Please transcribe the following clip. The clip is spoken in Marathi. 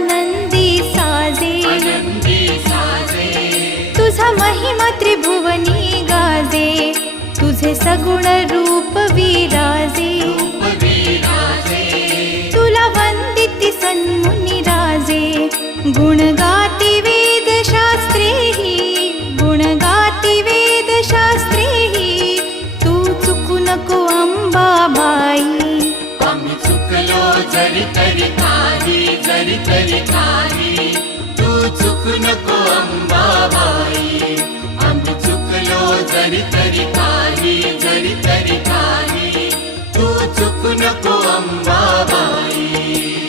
आनंदी साजे तुझा महिमा त्रिभुवनी गाजे तुझे सगुण रूप विराजे तुला वंदिती सन्मुनी राजे गुण गाती वेदशास्त्रेहि गुण गाती वेदशास्त्रेहि तू चुकू नको अंबाबाई आम्ही चुकलो जरी तरी काही तू चुकू नको अंबाबाई आम्ही चुकलो जरी तरी काही तू चुकू नको अंबाबाई